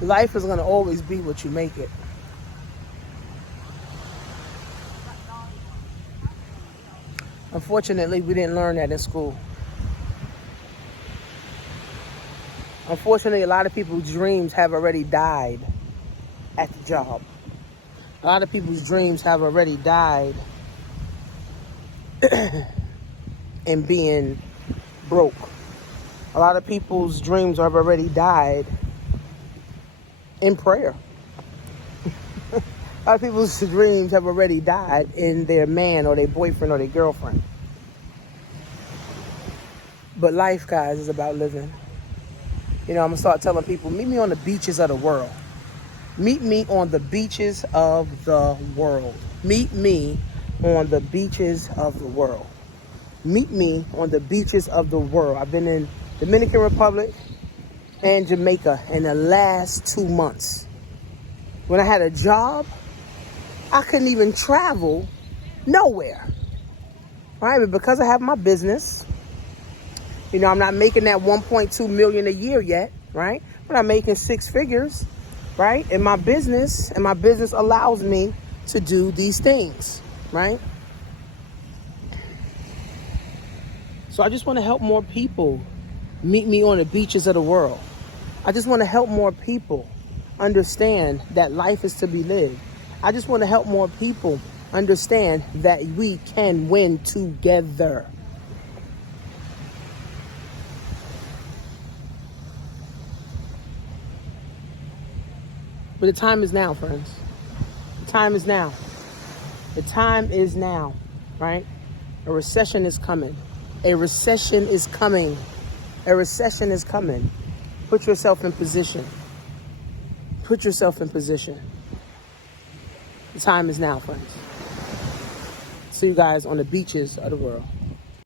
Life is going to always be what you make it. Unfortunately, we didn't learn that in school. Unfortunately, a lot of people's dreams have already died at the job. A lot of people's dreams have already died in being broke. A lot of people's dreams have already died in prayer. A lot of people's dreams have already died in their man or their boyfriend or their girlfriend. But life, guys, is about living. You know, I'm going to start telling people, meet me on the beaches of the world. Meet me on the beaches of the world. Meet me on the beaches of the world. Meet me on the beaches of the world. I've been in Dominican Republic and Jamaica in the last 2 months. When I had a job, I couldn't even travel nowhere. Right? But because I have my business, you know, I'm not making that 1.2 million a year yet, right? But I'm making 6 figures, right? In my business, and my business allows me to do these things, right? So I just want to help more people meet me on the beaches of the world. I just want to help more people understand that life is to be lived. I just want to help more people understand that we can win together. But the time is now, friends. The time is now. The time is now, right? A recession is coming. A recession is coming. A recession is coming. Put yourself in position. Put yourself in position. The time is now, friends. See you guys on the beaches of the world.